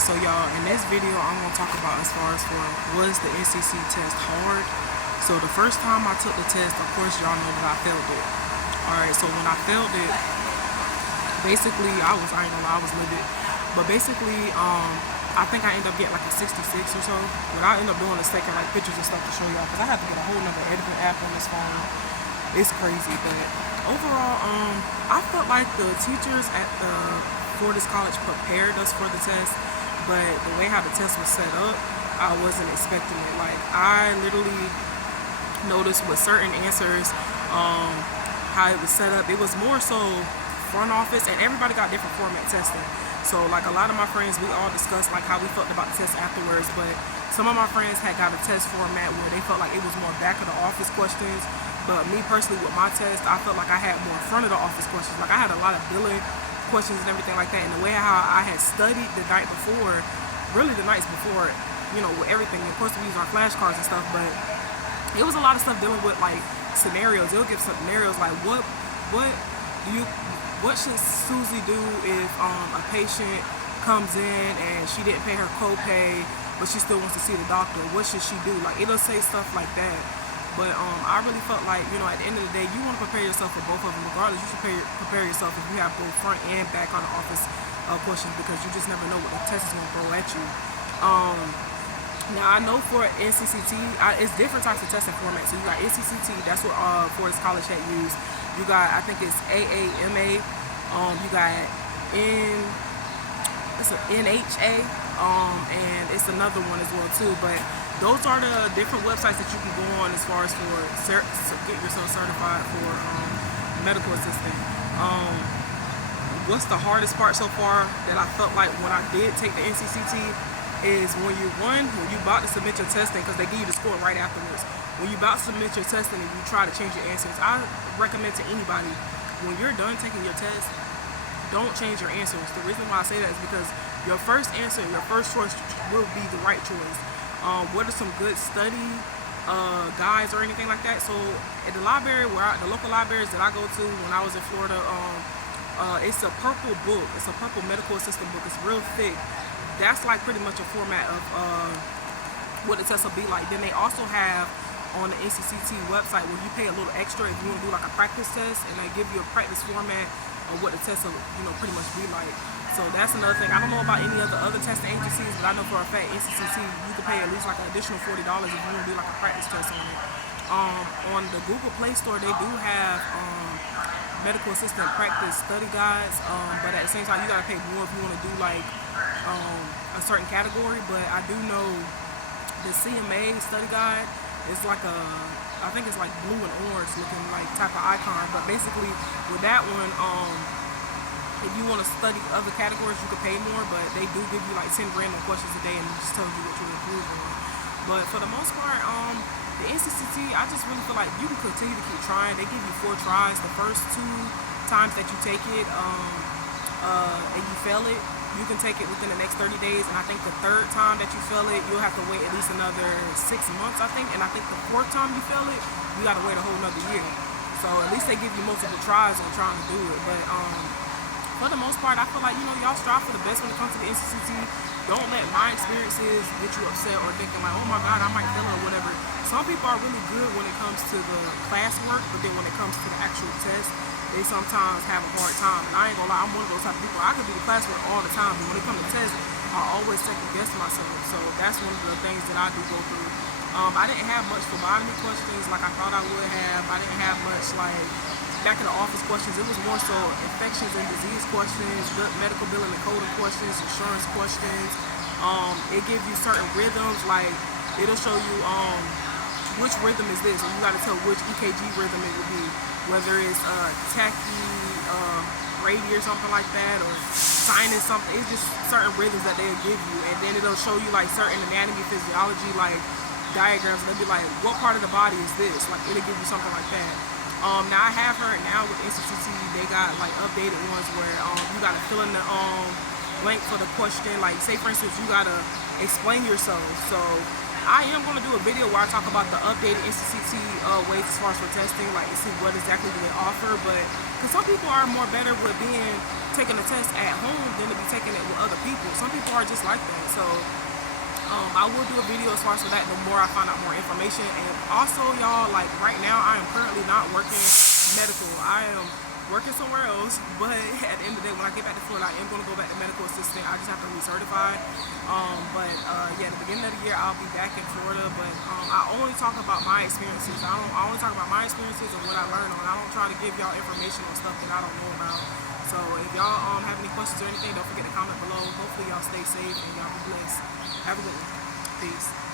So y'all, in this video I'm going to talk about as far as for was the NCC test hard. So the first time I took the test, of course y'all know that I failed it. Alright, so when I failed it, basically I ain't gonna lie, I was livid. But basically, I think I ended up getting like a 66 or so. What I ended up doing is taking like pictures and stuff to show y'all, because I have to get a whole nother editing app on this phone. It's crazy, but overall, I felt like the teachers at this college prepared us for the test, but the way how the test was set up, I wasn't expecting it. Like, I literally noticed with certain answers, how it was set up. It was more so front office, and everybody got different format testing. So like a lot of my friends, we all discussed like how we felt about the test afterwards, but some of my friends had got a test format where they felt like it was more back of the office questions. But me personally, with my test, I felt like I had more front of the office questions. Like I had a lot of billing questions and everything like that. And the way how I had studied the night before, really the nights before, you know, with everything. Of course, we use our flashcards and stuff, but it was a lot of stuff dealing with like scenarios. They'll give some scenarios like what should Susie do if a patient comes in and she didn't pay her copay, but she still wants to see the doctor? What should she do? Like, it'll say stuff like that. But I really felt like, you know, at the end of the day, you want to prepare yourself for both of them. Regardless, you should prepare yourself if you have both front and back on the office questions, because you just never know what the test is going to throw at you. Now, I know for NCCT, it's different types of testing formats. So you got NCCT, that's what Forest College had used. You got, I think it's AAMA. You got it's an NHA, and it's another one as well too. But those are the different websites that you can go on as far as for get yourself certified for medical assistant. What's the hardest part so far that I felt like when I did take the NCCT is when you about to submit your testing, because they give you the score right afterwards. When you about to submit your testing and you try to change your answers, I recommend to anybody, when you're done taking your test, don't change your answers. The reason why I say that is because your first answer, your first choice will be the right choice. What are some good study guides or anything like that? So at the library, the local libraries that I go to when I was in Florida, it's a purple book. It's a purple medical assistant book. It's real thick. That's like pretty much a format of what the test will be like. Then they also have on the NCCT website where you pay a little extra if you want to do like a practice test, and they give you a practice format of what the test will, you know, pretty much be like. So that's another thing. I don't know about any of the other testing agencies, but I know for a fact NCCT, you can pay at least like an additional $40 if you want to do like a practice test on it. On the Google Play Store, they do have medical assistant practice study guides, but at the same time, you gotta pay more if you want to do like a certain category. But I do know the CMA study guide is like I think it's like blue and orange looking like type of icon. But basically with that one, if you want to study other categories, you can pay more, but they do give you like 10 random questions a day and it just tells you what you improve on. But for the most part, the NCCT, I just really feel like you can continue to keep trying. They give you 4 tries. The first 2 times that you take it, and you fail it, you can take it within the next 30 days. And I think the 3rd time that you fail it, you'll have to wait at least another 6 months, I think. And I think the 4th time you fail it, you got to wait a whole nother year. So at least they give you multiple tries on trying to do it. But for the most part, I feel like, you know, y'all strive for the best when it comes to the NCCT. Don't let my experiences get you upset or thinking like, oh my God, I might fail it or whatever. Some people are really good when it comes to the classwork, but then when it comes to the actual test, they sometimes have a hard time. And I ain't gonna lie, I'm one of those type of people. I could do the classwork all the time, but when it comes to tests, I always second guess myself. So that's one of the things that I do go through. I didn't have much phlebotomy questions like I thought I would have. I didn't have much like back in the office questions. It was more so infections and disease questions, medical billing and coding questions, insurance questions. It gives you certain rhythms, like it'll show you which rhythm is this, and you got to tell which EKG rhythm it will be, whether it's tachy, or something like that, or sinus something. It's just certain rhythms that they'll give you, and then it'll show you like certain anatomy, physiology, like diagrams. They'll be like, what part of the body is this? Like it'll give you something like that. Now I have heard now with NCCT, they got like updated ones where you gotta fill in the blank for the question. Like say for instance, you gotta explain yourself. So I am going to do a video where I talk about the updated NCCT ways as far as for testing, like to see what exactly do they offer. But because some people are more better with taking a test at home than to be taking it with other people. Some people are just like that. So I will do a video as far as for that the more I find out more information. And also, y'all, like right now I am currently not working medical. I am working somewhere else, but at the end of the day, when I get back to Florida, I am going to go back to medical assistant. I just have to recertify. Yeah, at the beginning of the year, I'll be back in Florida, but I only talk about my experiences. I only talk about my experiences and what I learned on. I don't try to give y'all information on stuff that I don't know about. So if y'all have any questions or anything, don't forget to comment below. Hopefully y'all stay safe and y'all be blessed. Have a good one. Peace.